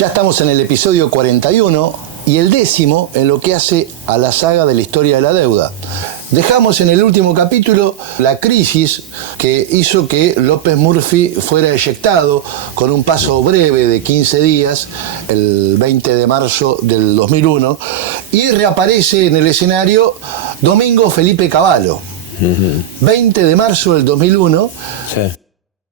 Ya estamos en el episodio 41 y el 10º en lo que hace a la saga de la historia de la deuda. Dejamos en el último capítulo la crisis que hizo que López Murphy fuera eyectado con un paso breve de 15 días, el 20 de marzo del 2001, y reaparece en el escenario Domingo Felipe Cavallo. 20 de marzo del 2001. Sí.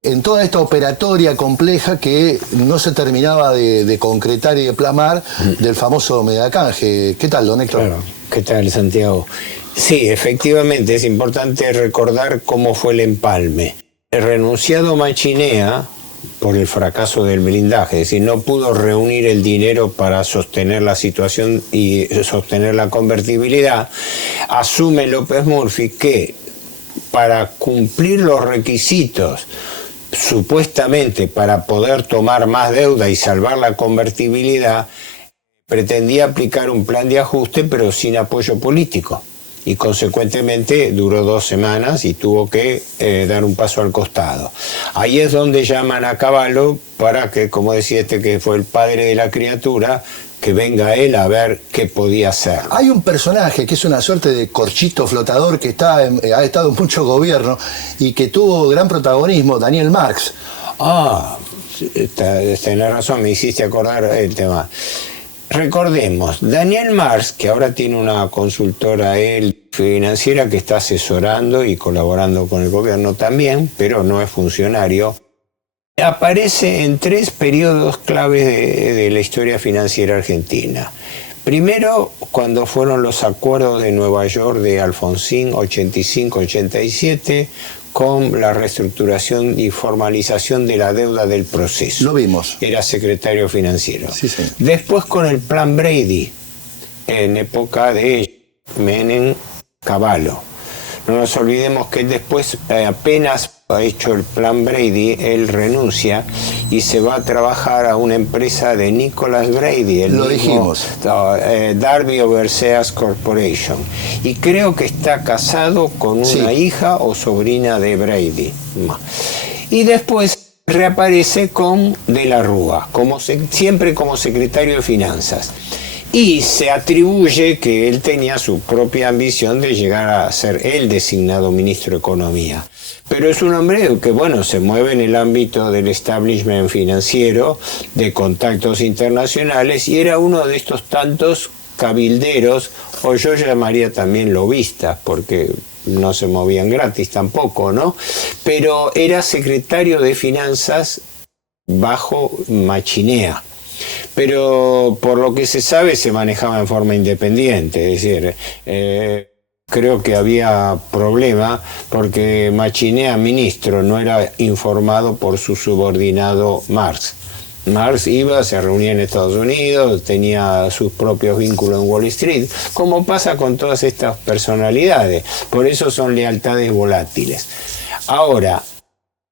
En toda esta operatoria compleja que no se terminaba de concretar y de plasmar del famoso megacanje. ¿Qué tal, don Héctor? Claro. ¿Qué tal, Santiago? Sí, efectivamente, es importante recordar cómo fue el empalme. El renunciado Machinea, por el fracaso del blindaje, es decir, no pudo reunir el dinero para sostener la situación y sostener la convertibilidad, asume López Murphy que para cumplir los requisitos supuestamente para poder tomar más deuda y salvar la convertibilidad, pretendía aplicar un plan de ajuste pero sin apoyo político y consecuentemente duró 2 semanas y tuvo que dar un paso al costado. Ahí es donde llaman a Cavallo para que, como decía que fue el padre de la criatura, que venga él a ver qué podía hacer. Hay un personaje que es una suerte de corchito flotador que ha estado en mucho gobierno y que tuvo gran protagonismo, Daniel Marx. Tenés razón, me hiciste acordar el tema. Recordemos, Daniel Marx, que ahora tiene una consultora financiera que está asesorando y colaborando con el gobierno también, pero no es funcionario, aparece en 3 periodos claves de la historia financiera argentina. Primero, cuando fueron los acuerdos de Nueva York de Alfonsín 85-87, con la reestructuración y formalización de la deuda del proceso. Lo vimos. Era secretario financiero. Sí, sí. Después con el plan Brady, en época de Menem Cavallo. No nos olvidemos que después, apenas ha hecho el plan Brady, él renuncia y se va a trabajar a una empresa de Nicholas Brady, Darby Overseas Corporation. Y creo que está casado con una hija o sobrina de Brady. Y después reaparece con De la Rúa, siempre como secretario de Finanzas. Y se atribuye que él tenía su propia ambición de llegar a ser el designado ministro de Economía. Pero es un hombre que, se mueve en el ámbito del establishment financiero, de contactos internacionales, y era uno de estos tantos cabilderos, o yo llamaría también lobistas, porque no se movían gratis tampoco, ¿no? Pero era secretario de Finanzas bajo Machinea. Pero por lo que se sabe se manejaba en forma independiente, es decir, creo que había problema porque Machinea, ministro, no era informado por su subordinado Marx. Marx se reunía en Estados Unidos, tenía sus propios vínculos en Wall Street, como pasa con todas estas personalidades, por eso son lealtades volátiles. Ahora,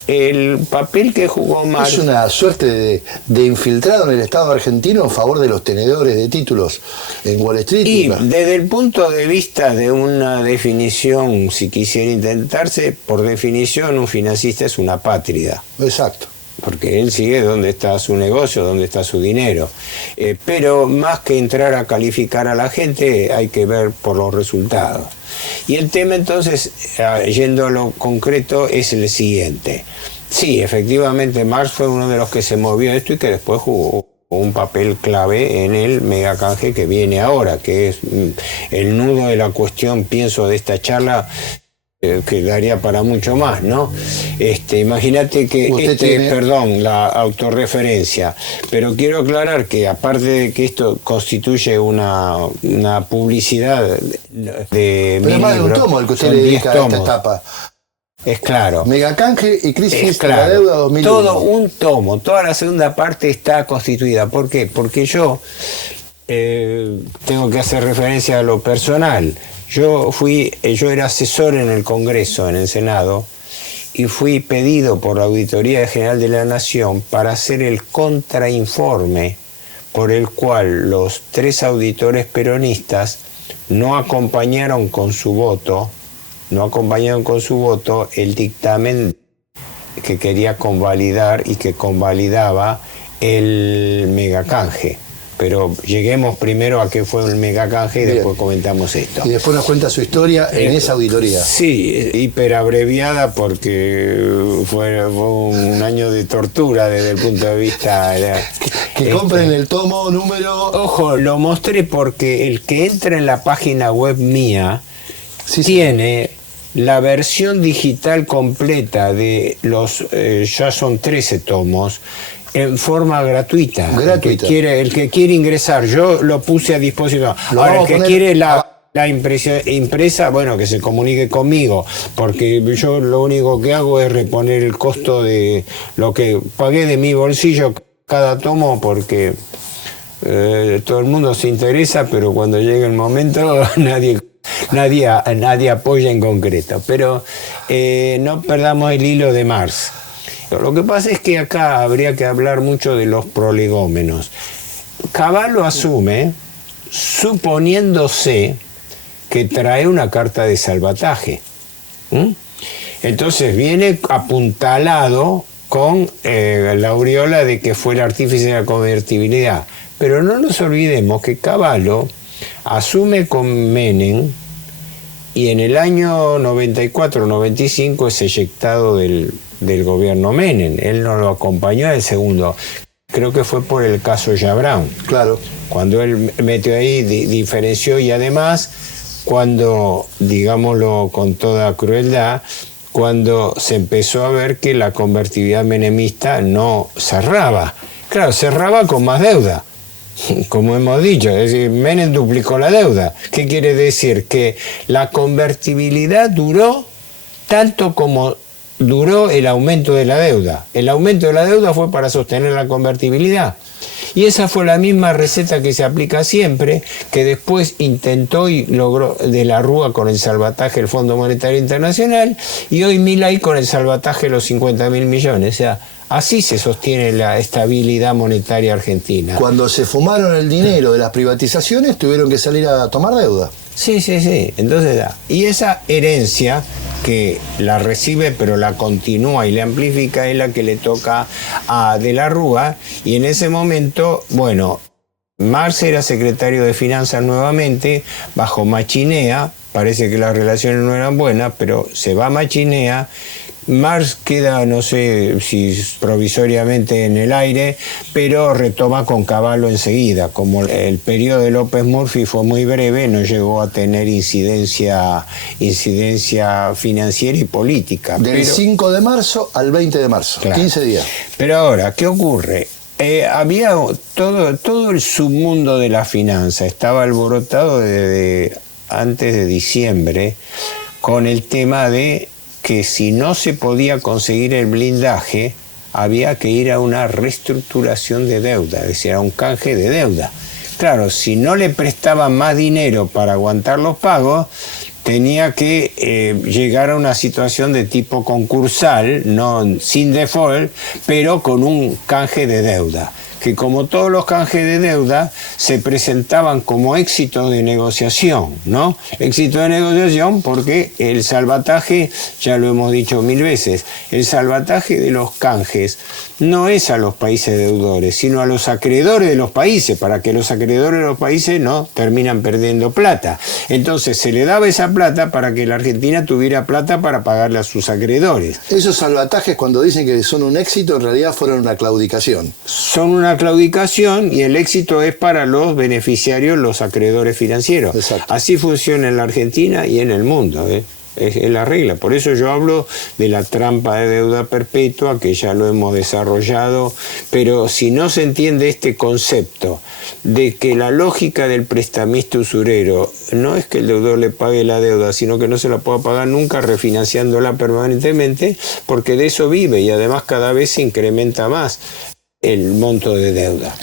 el papel que jugó Marx... Es una suerte de infiltrado en el Estado argentino en favor de los tenedores de títulos en Wall Street. Y desde el punto de vista de una definición, si quisiera intentarse, por definición un financista es una apátrida. Exacto. Porque él sigue dónde está su negocio, dónde está su dinero. Pero más que entrar a calificar a la gente, hay que ver por los resultados. Y el tema entonces, yendo a lo concreto, es el siguiente. Sí, efectivamente, Marx fue uno de los que se movió esto y que después jugó un papel clave en el megacanje que viene ahora, que es el nudo de la cuestión, pienso, de esta charla, que daría para mucho más, ¿no? Imagínate que la autorreferencia, pero quiero aclarar que aparte de que esto constituye una publicidad de pero es más de un tomo el que usted le dedica a esta etapa. Es claro. Megacanje y crisis de la deuda 2001. Todo un tomo, toda la segunda parte está constituida. ¿Por qué? Porque yo tengo que hacer referencia a lo personal. Yo era asesor en el Congreso, en el Senado, y fui pedido por la Auditoría General de la Nación para hacer el contrainforme por el cual los 3 auditores peronistas no acompañaron con su voto el dictamen que quería convalidar y que convalidaba el megacanje. Pero lleguemos primero a qué fue el megacanje y Bien. después comentamos esto. Y después nos cuenta su historia en esa auditoría. Sí, hiperabreviada porque fue un año de tortura desde el punto de vista... Que compren el tomo número... Ojo, lo mostré porque el que entra en la página web mía tiene la versión digital completa de los... ya son 13 tomos, en forma gratuita. El que quiere ingresar, yo lo puse a disposición. Ahora, el que quiere la impresa, bueno, que se comunique conmigo, porque yo lo único que hago es reponer el costo de lo que pagué de mi bolsillo cada tomo, porque todo el mundo se interesa, pero cuando llega el momento nadie apoya en concreto. Pero no perdamos el hilo de Marx. Lo que pasa es que acá habría que hablar mucho de los prolegómenos. Cavallo asume, suponiéndose que trae una carta de salvataje. Entonces viene apuntalado con la aureola de que fue el artífice de la convertibilidad. Pero no nos olvidemos que Cavallo asume con Menem y en el año 94-95 es eyectado del gobierno Menem. Él no lo acompañó en el segundo. Creo que fue por el caso Yabran. Claro. Cuando él metió ahí, diferenció, y además, cuando, digámoslo con toda crueldad, cuando se empezó a ver que la convertibilidad menemista no cerraba. Claro, cerraba con más deuda, como hemos dicho, es decir, Menem duplicó la deuda. ¿Qué quiere decir? Que la convertibilidad duró tanto como duró el aumento de la deuda. El aumento de la deuda fue para sostener la convertibilidad. Y esa fue la misma receta que se aplica siempre, que después intentó y logró de la Rúa con el salvataje del Fondo Monetario Internacional, y hoy Milei con el salvataje de los 50.000 millones. O sea, así se sostiene la estabilidad monetaria argentina. Cuando se fumaron el dinero de las privatizaciones, tuvieron que salir a tomar deuda. Sí. Entonces, y esa herencia que la recibe pero la continúa y la amplifica es la que le toca a De la Rúa, y en ese momento, bueno, Marx era secretario de Finanzas nuevamente, bajo Machinea, parece que las relaciones no eran buenas, pero se va Machinea. Marx queda, no sé si provisoriamente en el aire, pero retoma con Cavallo enseguida. Como el periodo de López Murphy fue muy breve, no llegó a tener incidencia financiera y política. Del 5 de marzo al 20 de marzo, claro. 15 días. Pero ahora, ¿qué ocurre? Había todo el submundo de la finanza, estaba alborotado desde antes de diciembre, con el tema de que si no se podía conseguir el blindaje, había que ir a una reestructuración de deuda, es decir, a un canje de deuda. Claro, si no le prestaban más dinero para aguantar los pagos, tenía que llegar a una situación de tipo concursal, no sin default, pero con un canje de deuda, que como todos los canjes de deuda se presentaban como éxito de negociación, ¿no? Éxito de negociación porque el salvataje, ya lo hemos dicho 1000 veces, el salvataje de los canjes no es a los países deudores, sino a los acreedores de los países, para que los acreedores de los países no terminan perdiendo plata. Entonces se le daba esa plata para que la Argentina tuviera plata para pagarle a sus acreedores. Esos salvatajes, cuando dicen que son un éxito, en realidad fueron una claudicación. Son una claudicación, y el éxito es para los beneficiarios, los acreedores financieros. Exacto. Así funciona en la Argentina y en el mundo, es la regla. Por eso yo hablo de la trampa de deuda perpetua, que ya lo hemos desarrollado, pero si no se entiende este concepto de que la lógica del prestamista usurero no es que el deudor le pague la deuda, sino que no se la pueda pagar nunca refinanciándola permanentemente, porque de eso vive, y además cada vez se incrementa más el monto de deuda.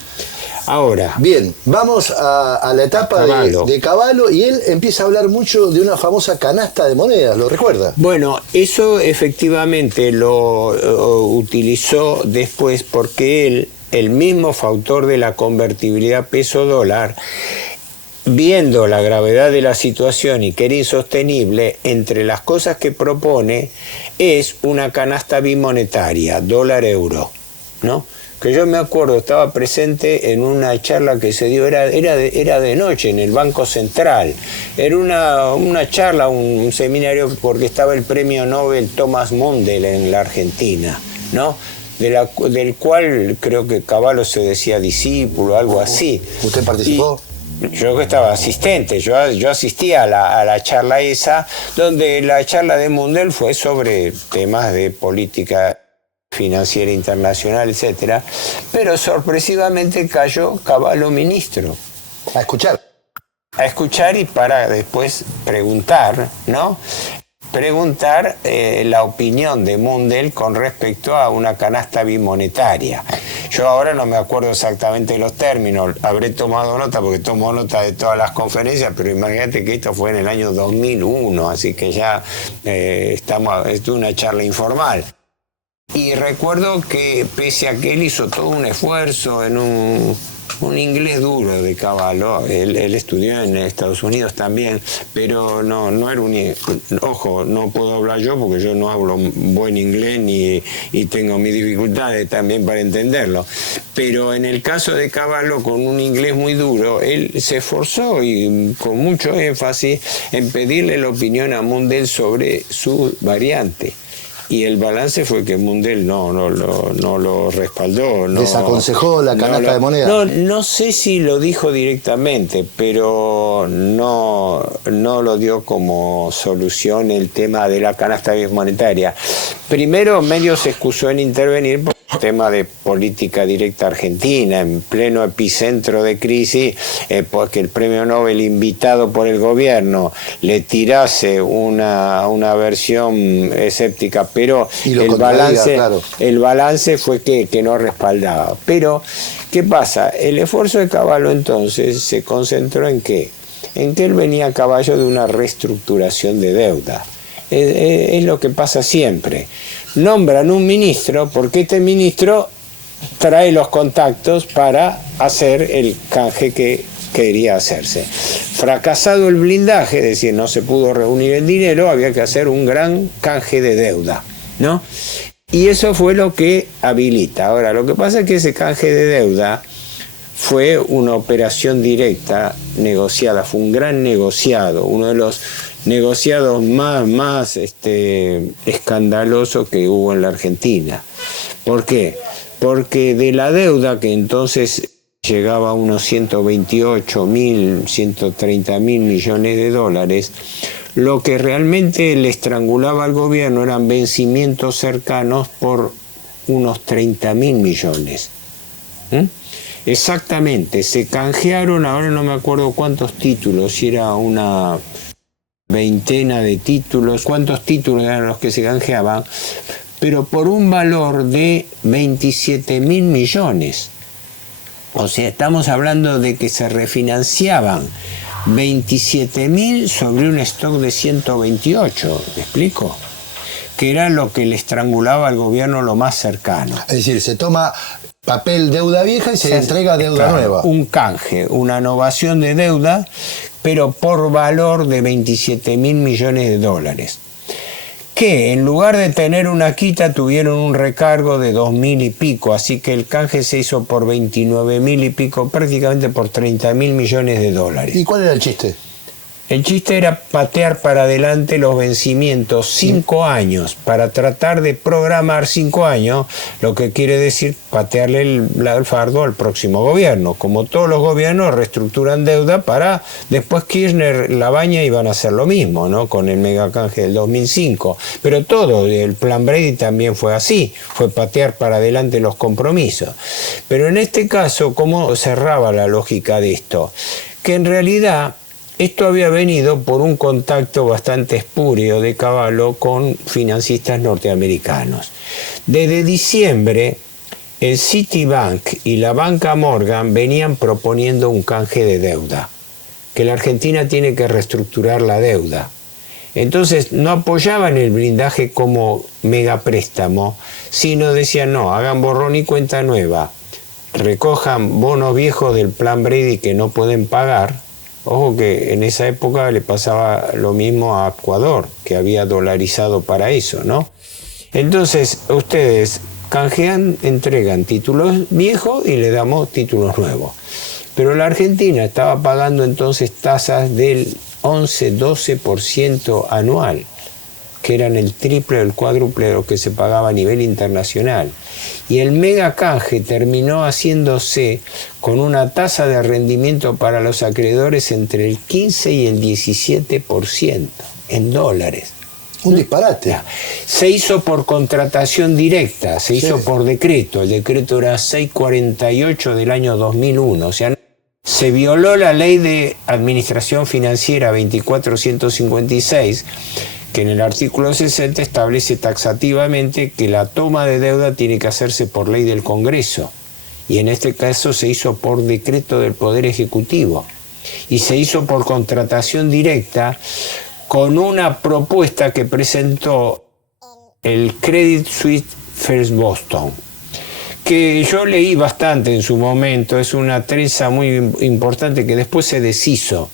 Ahora, bien, vamos a la etapa de Cavallo, y él empieza a hablar mucho de una famosa canasta de monedas, ¿lo recuerda? Bueno, eso efectivamente lo utilizó después, porque él, el mismo factor de la convertibilidad peso-dólar, viendo la gravedad de la situación y que era insostenible, entre las cosas que propone es una canasta bimonetaria, dólar-euro, ¿no? que yo me acuerdo, estaba presente en una charla que se dio, era de noche, en el Banco Central. Era una charla, un seminario, porque estaba el premio Nobel Thomas Mundell en la Argentina, ¿no? Del cual creo que Cavallo se decía discípulo, algo así. ¿Usted participó? Yo que estaba asistente, yo asistía a la charla esa, donde la charla de Mundell fue sobre temas de política financiera internacional, etcétera, pero sorpresivamente cayó Cavallo ministro. A escuchar. A escuchar y para después preguntar, ¿no? Preguntar la opinión de Mundell con respecto a una canasta bimonetaria. Yo ahora no me acuerdo exactamente los términos, habré tomado nota porque tomo nota de todas las conferencias, pero imagínate que esto fue en el año 2001, así que ya es una charla informal. Y recuerdo que pese a que él hizo todo un esfuerzo en un inglés duro de Cavallo, él estudió en Estados Unidos también, pero no era ojo, no puedo hablar yo porque yo no hablo buen inglés y tengo mis dificultades también para entenderlo, pero en el caso de Cavallo, con un inglés muy duro, él se esforzó y con mucho énfasis en pedirle la opinión a Mundell sobre su variante. Y el balance fue que Mundell no lo respaldó. Desaconsejó la canasta de moneda. No sé si lo dijo directamente, pero no lo dio como solución el tema de la canasta monetaria. Primero, medio se excusó en intervenir por el tema de política directa argentina, en pleno epicentro de crisis, pues que el premio Nobel invitado por el gobierno le tirase una versión escéptica, pero el balance fue que no respaldaba. Pero, ¿qué pasa? El esfuerzo de Cavallo entonces se concentró en ¿qué? En que él venía a caballo de una reestructuración de deuda. Es lo que pasa siempre. Nombran un ministro porque este ministro trae los contactos para hacer el canje que quería hacerse. Fracasado el blindaje, es decir, no se pudo reunir el dinero, había que hacer un gran canje de deuda, ¿no? Y eso fue lo que habilita. Ahora, lo que pasa es que ese canje de deuda fue una operación directa negociada, fue un gran negociado, uno de los negociados más escandalosos que hubo en la Argentina. ¿Por qué? Porque de la deuda, que entonces llegaba a unos 128.000, 130.000 millones de dólares, lo que realmente le estrangulaba al gobierno eran vencimientos cercanos por unos 30.000 millones. Exactamente, se canjearon, ahora no me acuerdo cuántos títulos, si era una veintena de títulos, cuántos títulos eran los que se canjeaban, pero por un valor de 27.000 millones. O sea, estamos hablando de que se refinanciaban 27.000 sobre un stock de 128, ¿me explico? Que era lo que le estrangulaba al gobierno lo más cercano. Es decir, se toma papel deuda vieja y se entrega deuda nueva. Un canje, una novación de deuda, pero por valor de 27.000 millones de dólares. Que en lugar de tener una quita tuvieron un recargo de 2.000 y pico, así que el canje se hizo por 29.000 y pico, prácticamente por 30.000 millones de dólares. ¿Y cuál era el chiste? El chiste era patear para adelante los vencimientos 5 años, para tratar de programar 5 años, lo que quiere decir patearle el fardo al próximo gobierno. Como todos los gobiernos reestructuran deuda para después Kirchner, Labaña iban a hacer lo mismo, ¿no? Con el megacanje del 2005. Pero todo, el plan Brady también fue así, fue patear para adelante los compromisos. Pero en este caso, ¿cómo cerraba la lógica de esto? Que en realidad esto había venido por un contacto bastante espurio de Cavallo con financistas norteamericanos. Desde diciembre, el Citibank y la banca Morgan venían proponiendo un canje de deuda, que la Argentina tiene que reestructurar la deuda. Entonces no apoyaban el blindaje como megapréstamo, sino decían no, hagan borrón y cuenta nueva, recojan bonos viejos del plan Brady que no pueden pagar. Ojo que en esa época le pasaba lo mismo a Ecuador, que había dolarizado para eso, ¿no? Entonces, ustedes canjean, entregan títulos viejos y le damos títulos nuevos. Pero la Argentina estaba pagando entonces tasas del 11-12% anual, que eran el triple o el cuádruple de lo que se pagaba a nivel internacional. Y el mega canje terminó haciéndose con una tasa de rendimiento para los acreedores entre el 15 y el 17% en dólares. Un disparate. Se hizo por contratación directa, se hizo por decreto. El decreto era 648 del año 2001. O sea, se violó la ley de administración financiera 2456, que en el artículo 60 establece taxativamente que la toma de deuda tiene que hacerse por ley del Congreso. Y en este caso se hizo por decreto del Poder Ejecutivo. Y se hizo por contratación directa con una propuesta que presentó el Credit Suisse First Boston, que yo leí bastante en su momento. Es una trenza muy importante que después se deshizo.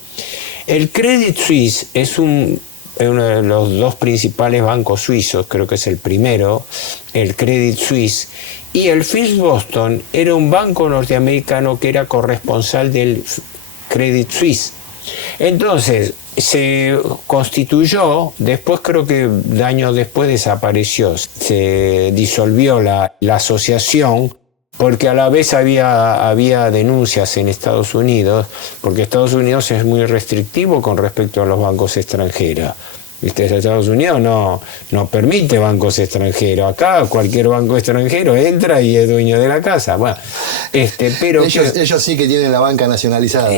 El Credit Suisse es uno de los dos principales bancos suizos, creo que es el primero, el Credit Suisse, y el First Boston era un banco norteamericano que era corresponsal del Credit Suisse. Entonces se constituyó, después creo que años después desapareció, se disolvió la asociación, porque a la vez había denuncias en Estados Unidos, porque Estados Unidos es muy restrictivo con respecto a los bancos extranjeros. ¿Viste? Estados Unidos no permite bancos extranjeros. Acá cualquier banco extranjero entra y es dueño de la casa. Bueno, pero ellos sí que tienen la banca nacionalizada.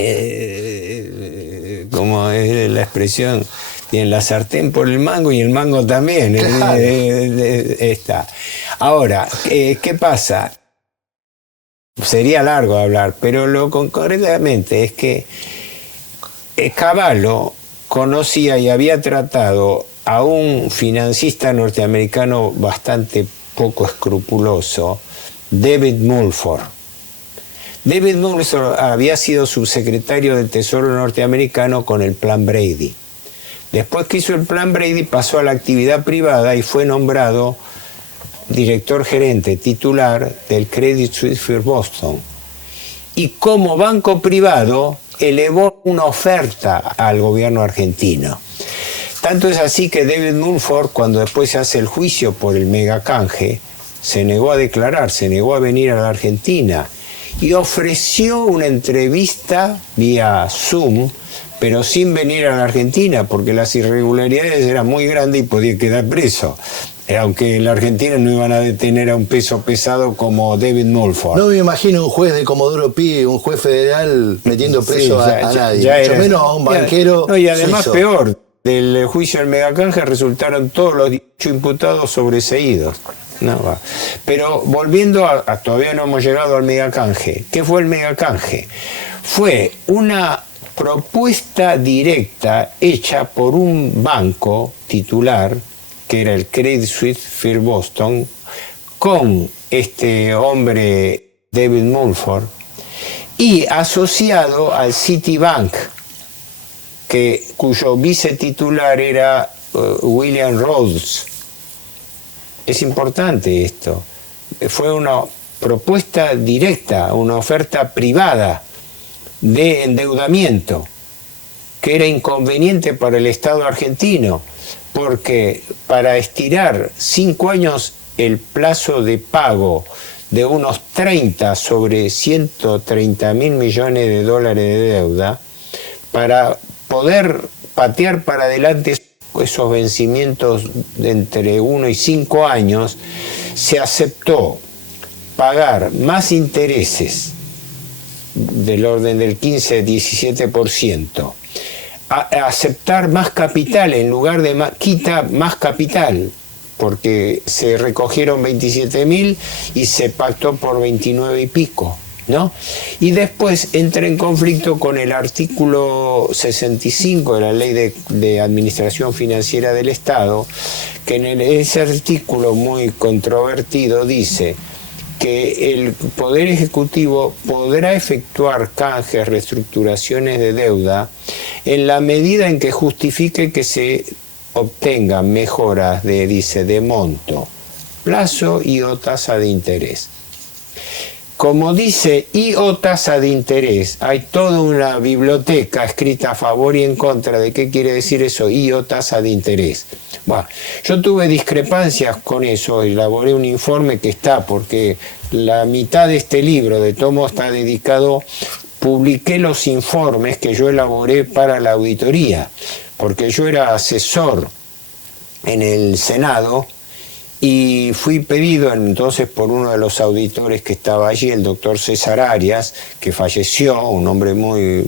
Como es la expresión, tienen la sartén por el mango y el mango también. Claro. Está. Ahora, ¿qué pasa? Sería largo hablar, pero lo concretamente es que Cavallo conocía y había tratado a un financista norteamericano bastante poco escrupuloso, David Mulford. David Mulford había sido subsecretario del Tesoro norteamericano con el Plan Brady. Después que hizo el Plan Brady pasó a la actividad privada y fue nombrado director gerente titular del Credit Suisse First Boston. Y como banco privado elevó una oferta al gobierno argentino. Tanto es así que David Mulford, cuando después se hace el juicio por el megacanje, se negó a declarar, se negó a venir a la Argentina y ofreció una entrevista vía Zoom, pero sin venir a la Argentina, porque las irregularidades eran muy grandes y podía quedar preso. Aunque en la Argentina no iban a detener a un peso pesado como David Mulford. No me imagino un juez de Comodoro Pi, un juez federal metiendo preso a nadie. Mucho menos a un banquero. No, y además suizo. Peor, del juicio del megacanje resultaron todos los 18 imputados sobreseídos. No, pero volviendo todavía no hemos llegado al megacanje. ¿Qué fue el megacanje? Fue una propuesta directa hecha por un banco titular, que era el Credit Suisse First Boston, con este hombre David Mulford, y asociado al Citibank, cuyo vicetitular era William Rhodes. Es importante esto. Fue una propuesta directa, una oferta privada de endeudamiento, que era inconveniente para el Estado argentino, porque para estirar 5 años el plazo de pago de unos 30 sobre 130 mil millones de dólares de deuda, para poder patear para adelante esos vencimientos de entre 1 y 5 años, se aceptó pagar más intereses del orden del 15-17%, aceptar más capital en lugar de quita más capital, porque se recogieron 27.000 y se pactó por 29 y pico, ¿no? Y después entra en conflicto con el artículo 65 de la Ley de Administración Financiera del Estado, que en ese artículo muy controvertido dice que el Poder Ejecutivo podrá efectuar canjes, reestructuraciones de deuda en la medida en que justifique que se obtengan mejoras de monto plazo y o tasa de interés. Como dice I o tasa de interés, hay toda una biblioteca escrita a favor y en contra de qué quiere decir eso, I o tasa de interés. Bueno, yo tuve discrepancias con eso, elaboré un informe que está, porque la mitad de este libro de tomo está dedicado, publiqué los informes que yo elaboré para la auditoría, porque yo era asesor en el Senado, y fui pedido entonces por uno de los auditores que estaba allí, el doctor César Arias, que falleció, un hombre muy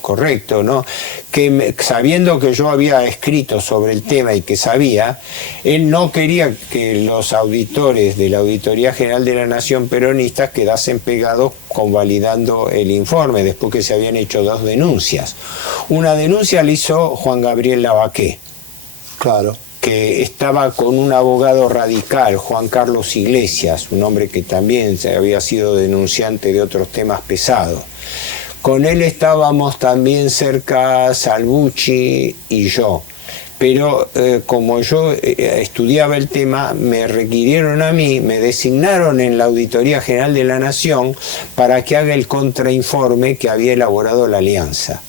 correcto, ¿no? Que sabiendo que yo había escrito sobre el tema y que sabía, él no quería que los auditores de la Auditoría General de la Nación peronistas quedasen pegados convalidando el informe, después que se habían hecho 2 denuncias. Una denuncia la hizo Juan Gabriel Lavaqué. Claro. Que estaba con un abogado radical, Juan Carlos Iglesias, un hombre que también había sido denunciante de otros temas pesados. Con él estábamos también cerca Salvucci y yo, pero como yo estudiaba el tema, me requirieron a mí, me designaron en la Auditoría General de la Nación para que haga el contrainforme que había elaborado la Alianza,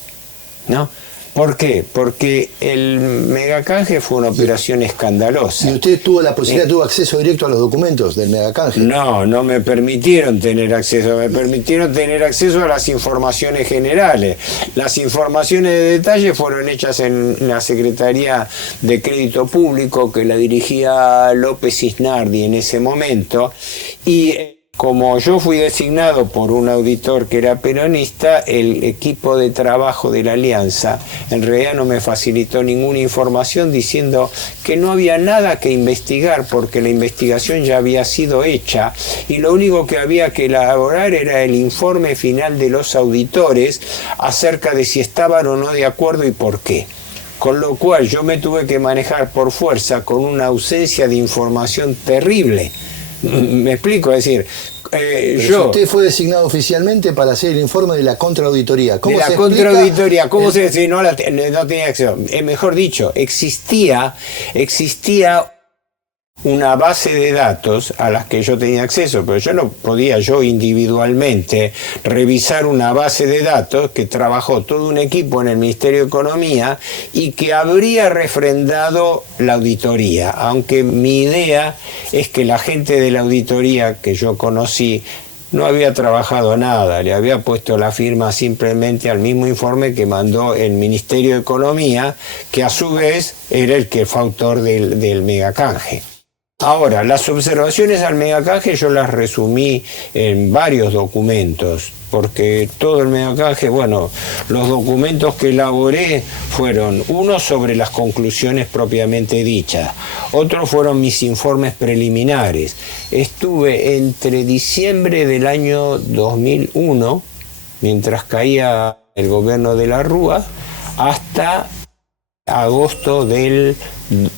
¿no? ¿Por qué? Porque el megacanje fue una operación escandalosa. ¿Y usted tuvo la posibilidad, tuvo acceso directo a los documentos del megacanje? No, no me permitieron tener acceso, me permitieron tener acceso a las informaciones generales. Las informaciones de detalle fueron hechas en la Secretaría de Crédito Público, que la dirigía López Isnardi en ese momento, y como yo fui designado por un auditor que era peronista, el equipo de trabajo de la Alianza en realidad no me facilitó ninguna información diciendo que no había nada que investigar porque la investigación ya había sido hecha y lo único que había que elaborar era el informe final de los auditores acerca de si estaban o no de acuerdo y por qué. Con lo cual yo me tuve que manejar por fuerza con una ausencia de información terrible. Me explico, es decir, usted fue designado oficialmente para hacer el informe de la contraauditoría. ¿Cómo se contraauditoría? ¿Cómo se dice? No tenía acceso. Mejor dicho, existía una base de datos a las que yo tenía acceso, pero yo no podía individualmente revisar una base de datos que trabajó todo un equipo en el Ministerio de Economía y que habría refrendado la auditoría, aunque mi idea es que la gente de la auditoría que yo conocí no había trabajado nada, le había puesto la firma simplemente al mismo informe que mandó el Ministerio de Economía, que a su vez era el que fue autor del megacanje. Ahora, las observaciones al megacanje yo las resumí en varios documentos, porque todo el megacanje, bueno, los documentos que elaboré fueron uno sobre las conclusiones propiamente dichas, otros fueron mis informes preliminares. Estuve entre diciembre del año 2001, mientras caía el gobierno de la Rúa, hasta agosto del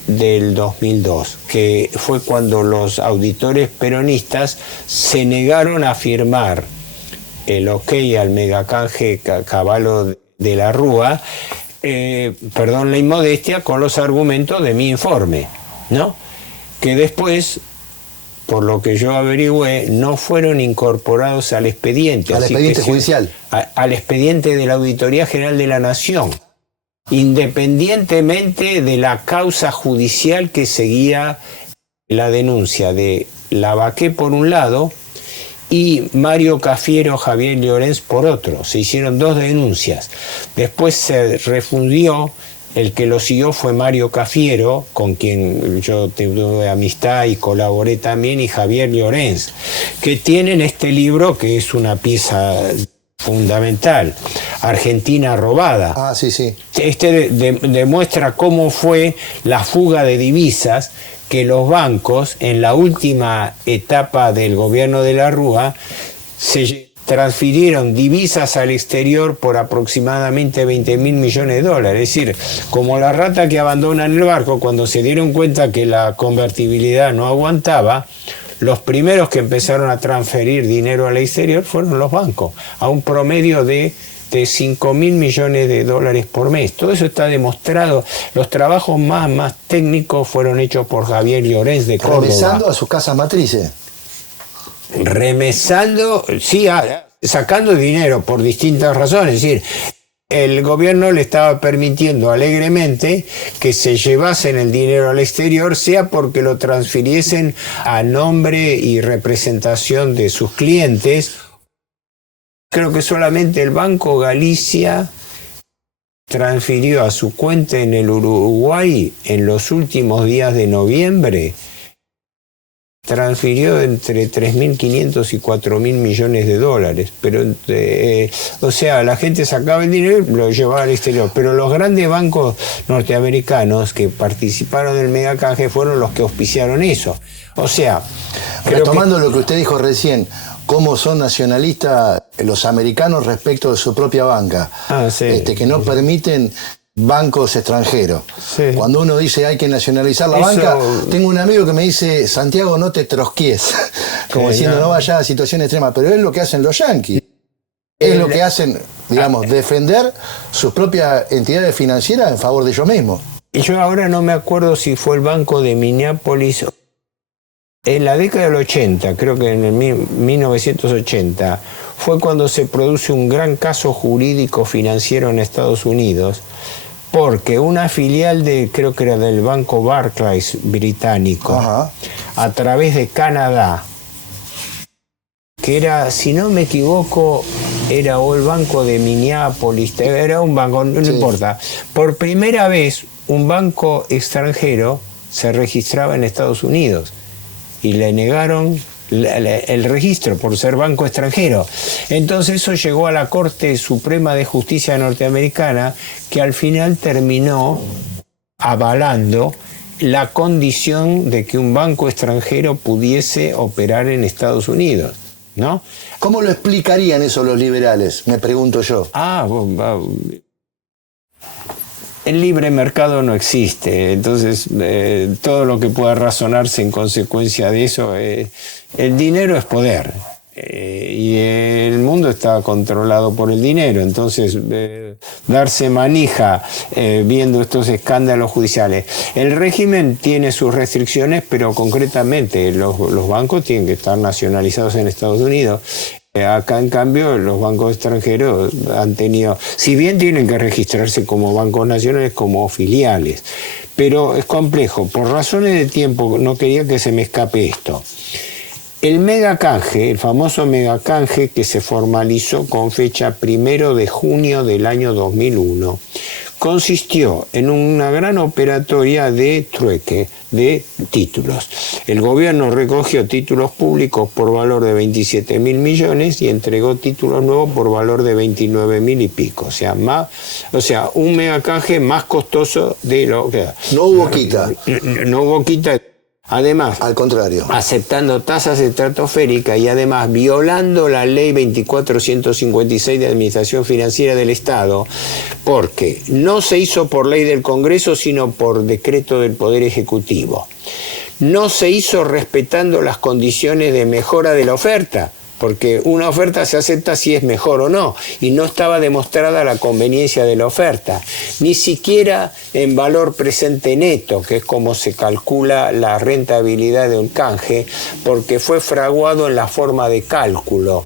2002, que fue cuando los auditores peronistas se negaron a firmar el ok al megacanje Cavallo de la Rúa, perdón la inmodestia, con los argumentos de mi informe, ¿no? Que después, por lo que yo averigüé, no fueron incorporados al expediente. ¿Al expediente judicial? Al expediente de la Auditoría General de la Nación, independientemente de la causa judicial que seguía la denuncia de Lavaqué por un lado y Mario Cafiero, Javier Llorens por otro. Se hicieron 2 denuncias. Después se refundió, el que lo siguió fue Mario Cafiero, con quien yo tuve amistad y colaboré también, y Javier Llorens, que tienen este libro que es una pieza fundamental, Argentina robada. Ah, sí, sí. Este demuestra cómo fue la fuga de divisas que los bancos en la última etapa del gobierno de la Rúa se transfirieron divisas al exterior por aproximadamente 20.000 millones de dólares. Es decir, como la rata que abandonan el barco, cuando se dieron cuenta que la convertibilidad no aguantaba, los primeros que empezaron a transferir dinero al exterior fueron los bancos, a un promedio de de 5.000 millones de dólares por mes. Todo eso está demostrado. Los trabajos más técnicos fueron hechos por Javier Llorens de Córdoba. Remesando a sus casas matrices. Remesando, sí, sacando dinero por distintas razones. Es decir, el gobierno le estaba permitiendo alegremente que se llevasen el dinero al exterior, sea porque lo transfiriesen a nombre y representación de sus clientes. Creo que solamente el Banco Galicia transfirió a su cuenta en el Uruguay en los últimos días de noviembre, transfirió entre 3.500 y 4.000 millones de dólares. Pero, o sea, la gente sacaba el dinero y lo llevaba al exterior. Pero los grandes bancos norteamericanos que participaron del megacanje fueron los que auspiciaron eso. O sea, retomando lo que usted dijo recién, cómo son nacionalistas los americanos respecto de su propia banca, sí, que no permiten bancos extranjeros. Sí. Cuando uno dice hay que nacionalizar la banca, tengo un amigo que me dice, Santiago, no te trosquies, como diciendo no vaya a situación extrema, pero es lo que hacen los yanquis. Es lo que hacen, digamos, defender sus propias entidades financieras en favor de ellos mismos. Yo ahora no me acuerdo si fue el Banco de Minneapolis. En la década del 80, creo que en el 1980, fue cuando se produce un gran caso jurídico financiero en Estados Unidos, porque una filial creo que era del Banco Barclays británico, a través de Canadá, que era, si no me equivoco, era o el Banco de Minneapolis, era un banco, no importa. Por primera vez, un banco extranjero se registraba en Estados Unidos y le negaron el registro por ser banco extranjero. Entonces eso llegó a la Corte Suprema de Justicia norteamericana, que al final terminó avalando la condición de que un banco extranjero pudiese operar en Estados Unidos, ¿no? ¿Cómo lo explicarían eso los liberales? Me pregunto yo. El libre mercado no existe, entonces todo lo que pueda razonarse en consecuencia de eso, el dinero es poder. Y el mundo está controlado por el dinero, entonces darse manija viendo estos escándalos judiciales. El régimen tiene sus restricciones, pero concretamente los bancos tienen que estar nacionalizados en Estados Unidos. Acá, en cambio, los bancos extranjeros han tenido, si bien tienen que registrarse como bancos nacionales, como filiales, pero es complejo. Por razones de tiempo, no quería que se me escape esto. El megacanje, el famoso megacanje que se formalizó con fecha 1 de junio del año 2001, consistió en una gran operatoria de trueque de títulos. El gobierno recogió títulos públicos por valor de 27.000 millones y entregó títulos nuevos por valor de 29.000 y pico. O sea, un megacanje más costoso de lo que... No hubo quita. No hubo quita. Además, al contrario, aceptando tasas estratosféricas y además violando la ley 2456 de Administración Financiera del Estado, porque no se hizo por ley del Congreso, sino por decreto del Poder Ejecutivo. No se hizo respetando las condiciones de mejora de la oferta, porque una oferta se acepta si es mejor o no, y no estaba demostrada la conveniencia de la oferta, ni siquiera en valor presente neto, que es como se calcula la rentabilidad de un canje, porque fue fraguado en la forma de cálculo,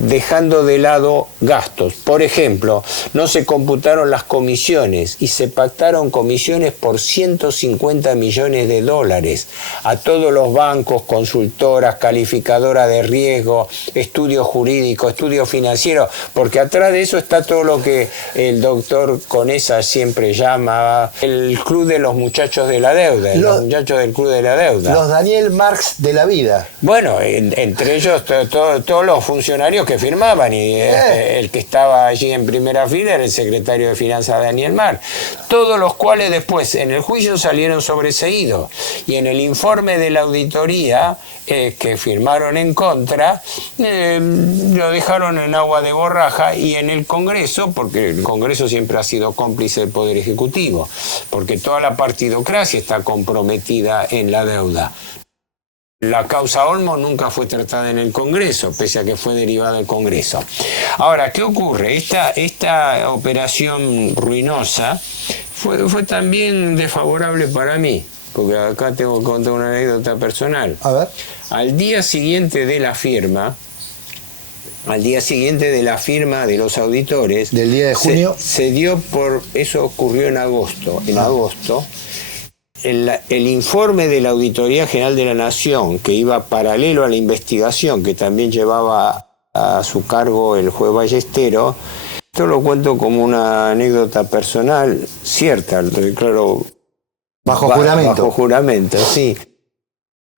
dejando de lado gastos. Por ejemplo, no se computaron las comisiones y se pactaron comisiones por 150 millones de dólares a todos los bancos, consultoras, calificadoras de riesgo, estudios jurídicos, estudios financieros, porque atrás de eso está todo lo que el doctor Conesa siempre llama el club de los muchachos de la deuda, los muchachos del club de la deuda. Los Daniel Marx de la vida. Bueno, entre ellos todos los funcionarios que firmaban, y el que estaba allí en primera fila era el secretario de Finanzas Daniel Marx, todos los cuales después en el juicio salieron sobreseídos, y en el informe de la auditoría que firmaron en contra lo dejaron en agua de borraja, y en el Congreso, porque el Congreso siempre ha sido cómplice del Poder Ejecutivo, porque toda la partidocracia está comprometida en la deuda. La causa Olmos nunca fue tratada en el Congreso, pese a que fue derivada del Congreso. Ahora, ¿qué ocurre? Esta operación ruinosa fue también desfavorable para mí, porque acá tengo que contar una anécdota personal. A ver. Al día siguiente de la firma de los auditores, del día de junio, se dio eso ocurrió en agosto. En agosto, el informe de la Auditoría General de la Nación, que iba paralelo a la investigación que también llevaba a su cargo el juez Ballestero, esto lo cuento como una anécdota personal, cierta, claro. Bajo juramento. Bajo juramento, sí.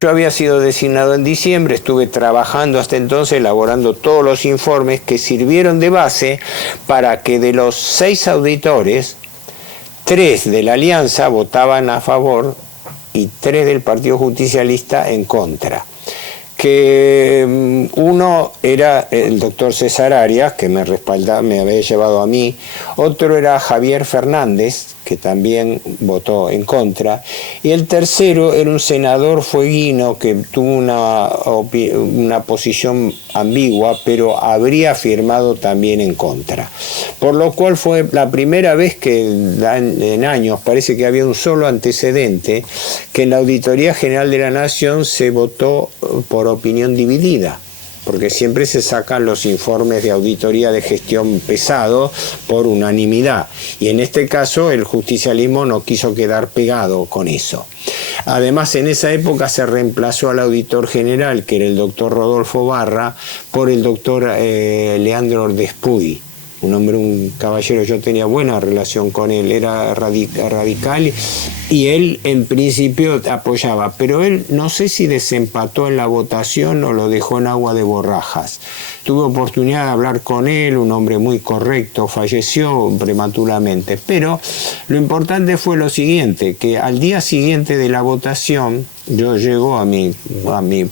Yo había sido designado en diciembre, estuve trabajando hasta entonces, elaborando todos los informes que sirvieron de base para que de los 6 auditores, 3 de la Alianza votaban a favor y 3 del Partido Justicialista en contra. Que uno era el doctor César Arias, que me había llevado a mí, otro era Javier Fernández, que también votó en contra, y el tercero era un senador fueguino que tuvo una posición ambigua, pero habría firmado también en contra. Por lo cual fue la primera vez que en años, parece que había un solo antecedente, que en la Auditoría General de la Nación se votó por opinión dividida, porque siempre se sacan los informes de auditoría de gestión pesado por unanimidad, y en este caso el justicialismo no quiso quedar pegado con eso. Además, en esa época se reemplazó al auditor general, que era el doctor Rodolfo Barra, por el doctor Leandro Despuy, un caballero. Yo tenía buena relación con él, era radical, y él en principio apoyaba, pero él no sé si desempató en la votación o lo dejó en agua de borrajas. Tuve oportunidad de hablar con él, un hombre muy correcto, falleció prematuramente, pero lo importante fue lo siguiente, que al día siguiente de la votación, yo llego a mi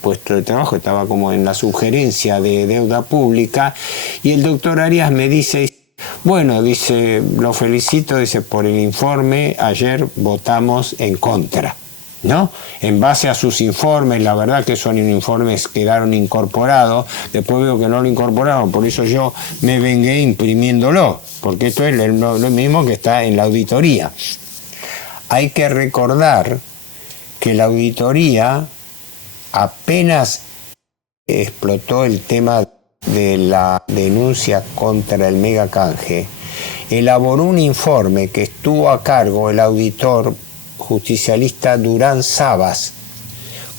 puesto de trabajo, estaba como en la sugerencia de deuda pública, y el doctor Arias me dice, bueno, dice, lo felicito, dice, por el informe, ayer votamos en contra, ¿no? En base a sus informes, la verdad que son informes que quedaron incorporados, después veo que no lo incorporaron, por eso yo me vengué imprimiéndolo, porque esto es lo mismo que está en la auditoría. Hay que recordar que la auditoría apenas explotó el tema de la denuncia contra el megacanje, elaboró un informe que estuvo a cargo el auditor justicialista Durán Sabas,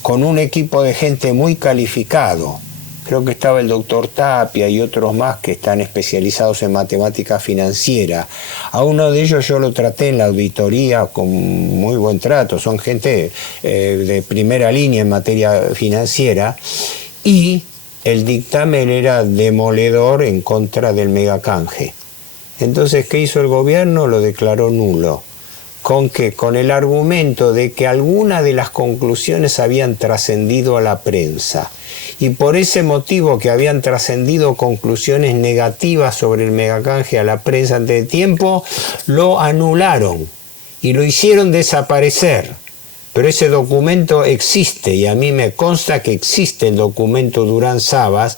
con un equipo de gente muy calificado. Creo que estaba el doctor Tapia y otros más que están especializados en matemática financiera. A uno de ellos yo lo traté en la auditoría con muy buen trato, son gente de primera línea en materia financiera, y el dictamen era demoledor en contra del megacanje. Entonces, ¿qué hizo el gobierno? Lo declaró nulo. ¿Con qué? Con el argumento de que algunas de las conclusiones habían trascendido a la prensa. Y por ese motivo, que habían trascendido conclusiones negativas sobre el megacanje a la prensa antes de tiempo, lo anularon y lo hicieron desaparecer. Pero ese documento existe, y a mí me consta que existe el documento Durán Sabas.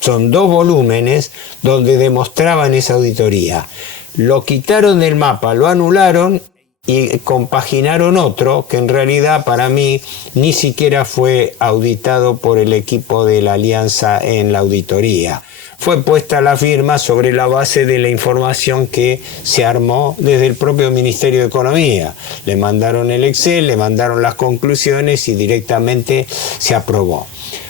Son 2 volúmenes donde demostraban esa auditoría. Lo quitaron del mapa, lo anularon y compaginaron otro que en realidad para mí ni siquiera fue auditado por el equipo de la Alianza en la auditoría. Fue puesta la firma sobre la base de la información que se armó desde el propio Ministerio de Economía. Le mandaron el Excel, le mandaron las conclusiones y directamente se aprobó.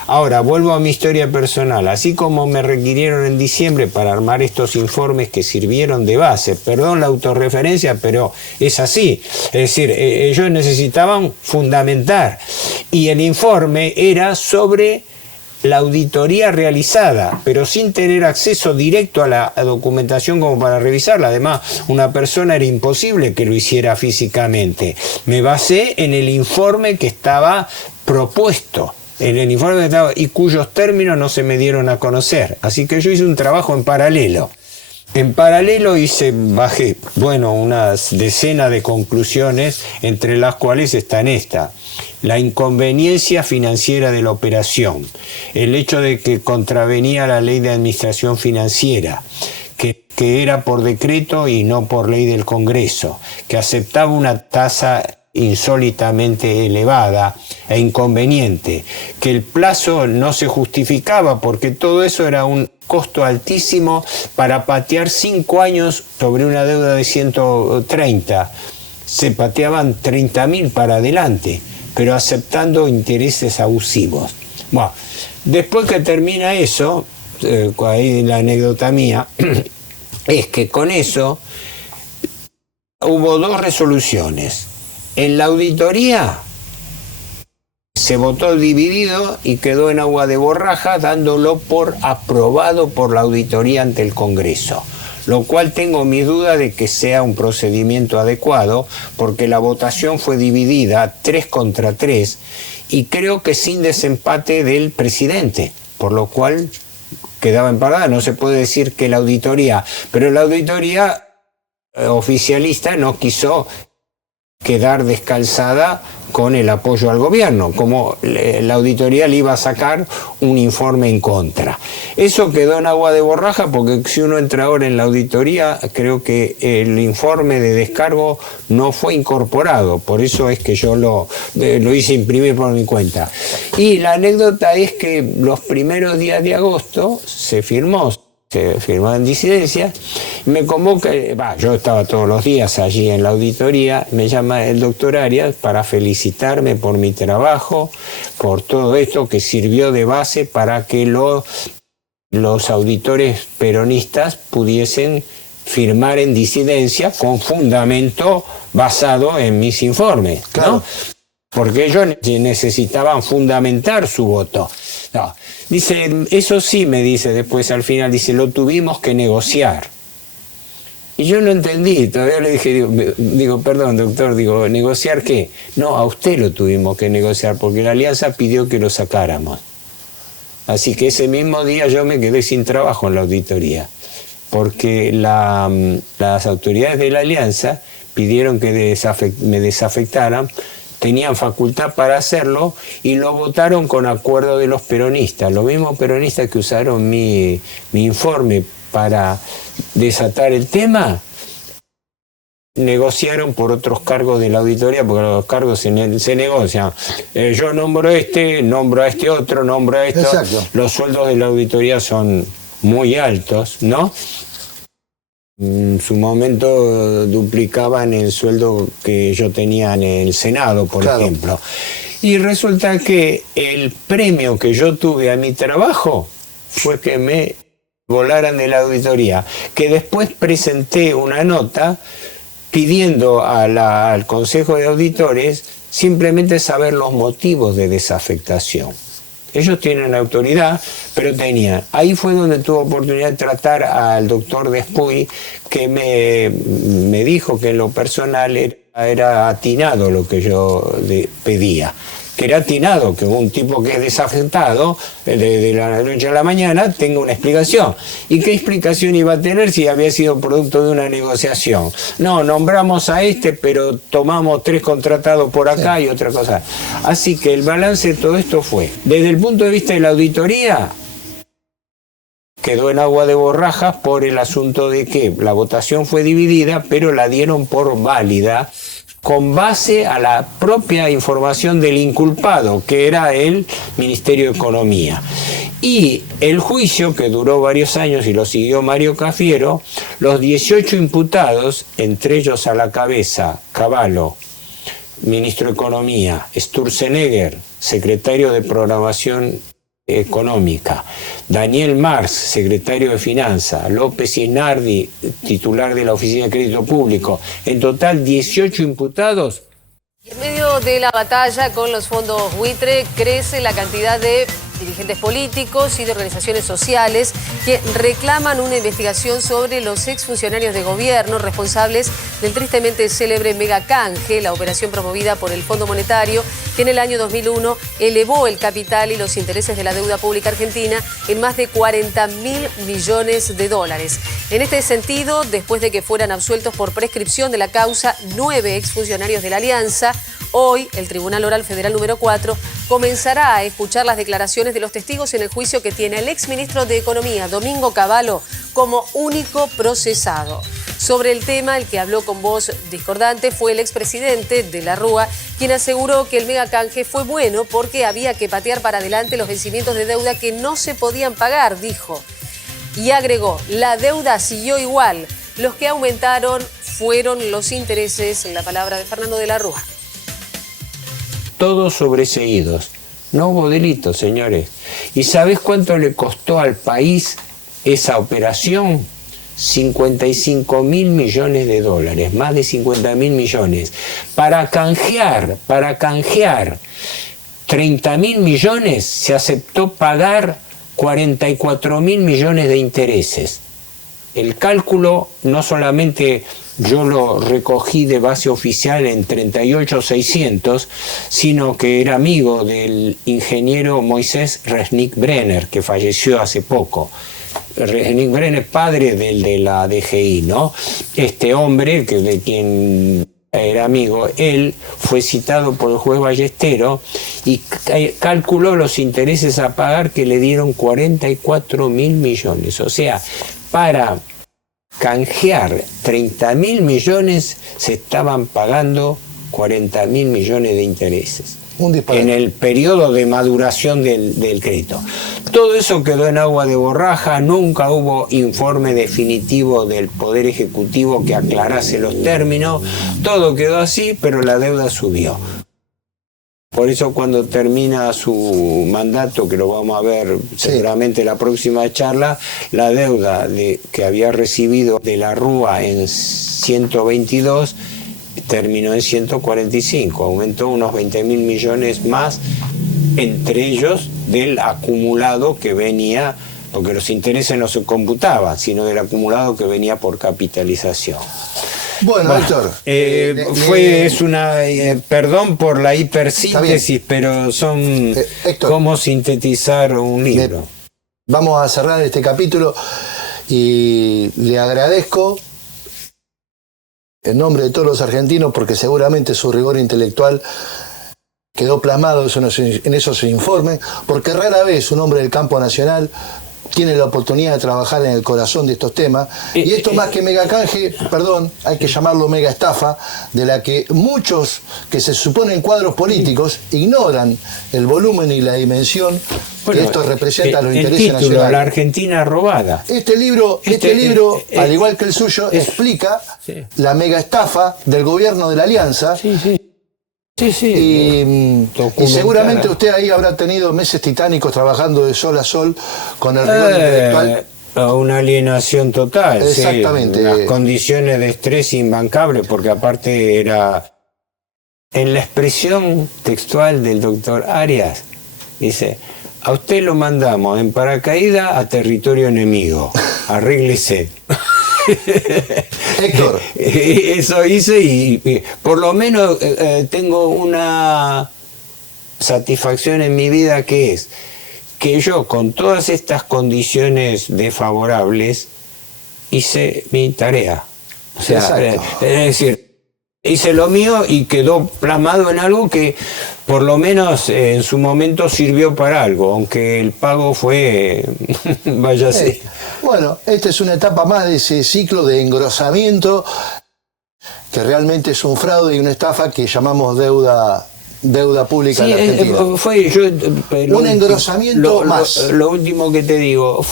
Ahora, vuelvo a mi historia personal. Así como me requirieron en diciembre para armar estos informes que sirvieron de base, perdón la autorreferencia, pero es así. Es decir, ellos necesitaban fundamentar. Y el informe era sobre la auditoría realizada, pero sin tener acceso directo a la documentación como para revisarla. Además, una persona era imposible que lo hiciera físicamente. Me basé en el informe que estaba propuesto, en el informe que estaba, y cuyos términos no se me dieron a conocer. Así que yo hice un trabajo en paralelo. En paralelo bajé, unas decenas de conclusiones, entre las cuales están esta: la inconveniencia financiera de la operación, el hecho de que contravenía la ley de administración financiera, que era por decreto y no por ley del Congreso, que aceptaba una tasa insólitamente elevada e inconveniente, que el plazo no se justificaba porque todo eso era un costo altísimo para patear 5 años sobre una deuda de 130. Se pateaban 30.000 para adelante, pero aceptando intereses abusivos. Bueno, después que termina eso, ahí la anécdota mía, es que con eso hubo 2 resoluciones. En la auditoría se votó dividido y quedó en agua de borraja, dándolo por aprobado por la auditoría ante el Congreso, lo cual tengo mi duda de que sea un procedimiento adecuado, porque la votación fue dividida 3 contra 3 y creo que sin desempate del presidente, por lo cual quedaba empatada. No se puede decir que la auditoría, pero la auditoría oficialista no quiso quedar descalzada con el apoyo al gobierno, como la auditoría le iba a sacar un informe en contra. Eso quedó en agua de borraja, porque si uno entra ahora en la auditoría, creo que el informe de descargo no fue incorporado, por eso es que yo lo hice imprimir por mi cuenta. Y la anécdota es que los primeros días de agosto se firmó en disidencia, me convoca, yo estaba todos los días allí en la auditoría, me llama el doctor Arias para felicitarme por mi trabajo, por todo esto que sirvió de base para que los auditores peronistas pudiesen firmar en disidencia con fundamento basado en mis informes, ¿no? Claro. Porque ellos necesitaban fundamentar su voto. No. Dice, eso sí, me dice después al final, dice, lo tuvimos que negociar. Y yo no entendí, todavía le dije, digo, perdón, doctor, digo, ¿negociar qué? No, a usted lo tuvimos que negociar, porque la alianza pidió que lo sacáramos. Así que ese mismo día yo me quedé sin trabajo en la auditoría, porque las autoridades de la alianza pidieron que me desafectaran, tenían facultad para hacerlo y lo votaron con acuerdo de los peronistas, los mismos peronistas que usaron mi informe para desatar el tema, negociaron por otros cargos de la auditoría, porque los cargos se negocian. Yo nombro a este otro, nombro a esto. Exacto. Los sueldos de la auditoría son muy altos, ¿no? En su momento duplicaban el sueldo que yo tenía en el Senado, por ejemplo. Y resulta que el premio que yo tuve a mi trabajo fue que me volaran de la auditoría, que después presenté una nota pidiendo al Consejo de Auditores simplemente saber los motivos de desafectación. Ellos tienen autoridad, pero tenían. Ahí fue donde tuve oportunidad de tratar al doctor Despuy, que me dijo que en lo personal era atinado lo que yo pedía. Que era atinado, que un tipo que es desafectado de la noche a la mañana tenga una explicación. ¿Y qué explicación iba a tener si había sido producto de una negociación? No, nombramos a este, pero tomamos 3 contratados por acá y otra cosa. Así que el balance de todo esto fue, desde el punto de vista de la auditoría, quedó en agua de borrajas por el asunto de que la votación fue dividida, pero la dieron por válida, con base a la propia información del inculpado, que era el Ministerio de Economía. Y el juicio, que duró varios años y lo siguió Mario Cafiero, los 18 imputados, entre ellos a la cabeza Cavallo, ministro de Economía, Sturzenegger, secretario de Programación Económica, Daniel Marx, secretario de Finanzas, López Isnardi, titular de la Oficina de Crédito Público, en total 18 imputados. En medio de la batalla con los fondos buitre crece la cantidad de dirigentes políticos y de organizaciones sociales que reclaman una investigación sobre los exfuncionarios de gobierno responsables del tristemente célebre megacanje, la operación promovida por el Fondo Monetario, que en el año 2001 elevó el capital y los intereses de la deuda pública argentina en más de 40.000 millones de dólares. En este sentido, después de que fueran absueltos por prescripción de la causa 9 exfuncionarios de la Alianza, hoy el Tribunal Oral Federal número 4 comenzará a escuchar las declaraciones de los testigos en el juicio que tiene al exministro de Economía, Domingo Cavallo, como único procesado. Sobre el tema, el que habló con voz discordante fue el expresidente de la Rúa, quien aseguró que el megacanje fue bueno porque había que patear para adelante los vencimientos de deuda que no se podían pagar, dijo. Y agregó, la deuda siguió igual. Los que aumentaron fueron los intereses, en la palabra de Fernando de la Rúa. Todos sobreseídos. No hubo delito, señores. ¿Y sabés cuánto le costó al país esa operación? 55.000 millones de dólares, más de 50.000 millones. Para canjear 30.000 millones se aceptó pagar 44.000 millones de intereses. El cálculo no solamente yo lo recogí de base oficial en 38.600, sino que era amigo del ingeniero Moisés Resnick Brenner, que falleció hace poco. Resnick Brenner, padre del de la DGI, ¿no? Este hombre, que de quien era amigo, él fue citado por el juez Ballestero y calculó los intereses a pagar que le dieron 44.000 millones. O sea, para canjear 30.000 millones se estaban pagando 40.000 millones de intereses en el periodo de maduración del crédito. Todo eso quedó en agua de borraja, nunca hubo informe definitivo del Poder Ejecutivo que aclarase los términos, todo quedó así, pero la deuda subió. Por eso cuando termina su mandato, que lo vamos a ver seguramente en la próxima charla, la deuda que había recibido de la Rúa en 122 terminó en 145, aumentó unos 20.000 millones más, entre ellos del acumulado que venía, porque los intereses no se computaban, sino del acumulado que venía por capitalización. Bueno, Héctor. Es una. Perdón por la hipersíntesis, pero son Héctor, cómo sintetizar un libro. Vamos a cerrar este capítulo y le agradezco en nombre de todos los argentinos, porque seguramente su rigor intelectual quedó plasmado en esos informes, porque rara vez un hombre del campo nacional tiene la oportunidad de trabajar en el corazón de estos temas, y esto más que megacanje, perdón, hay que llamarlo mega estafa, de la que muchos que se suponen cuadros políticos ignoran el volumen y la dimensión que esto representa a los intereses nacionales. La Argentina robada. Este libro, al igual que el suyo, explica la mega estafa del gobierno de la Alianza. Y seguramente usted ahí habrá tenido meses titánicos trabajando de sol a sol con el rigor intelectual. Una alienación total. Exactamente. Unas condiciones de estrés imbancables, porque aparte era, en la expresión textual del doctor Arias, dice: a usted lo mandamos en paracaídas a territorio enemigo, arréglese. Héctor. Eso hice y por lo menos tengo una satisfacción en mi vida, que es que yo, con todas estas condiciones desfavorables, hice mi tarea. O sea, es decir, hice lo mío y quedó plasmado en algo que por lo menos en su momento sirvió para algo, aunque el pago fue váyase. Bueno, esta es una etapa más de ese ciclo de engrosamiento que realmente es un fraude y una estafa que llamamos deuda pública en Argentina. Un engrosamiento más. Lo último que te digo,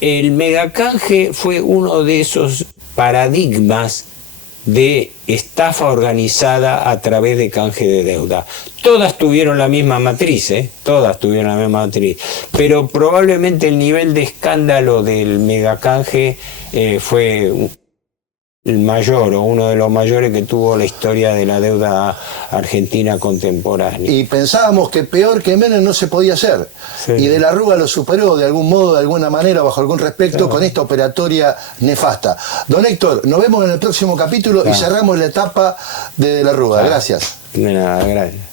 el megacanje fue uno de esos paradigmas de estafa organizada a través de canje de deuda. Todas tuvieron la misma matriz, pero probablemente el nivel de escándalo del megacanje fue el mayor o uno de los mayores que tuvo la historia de la deuda argentina contemporánea. Y pensábamos que peor que Menem no se podía hacer. Sí. Y de la Rúa lo superó de algún modo, de alguna manera, bajo algún respecto, con esta operatoria nefasta. Don Héctor, nos vemos en el próximo capítulo y cerramos la etapa de la Rúa. Gracias. De nada, gracias.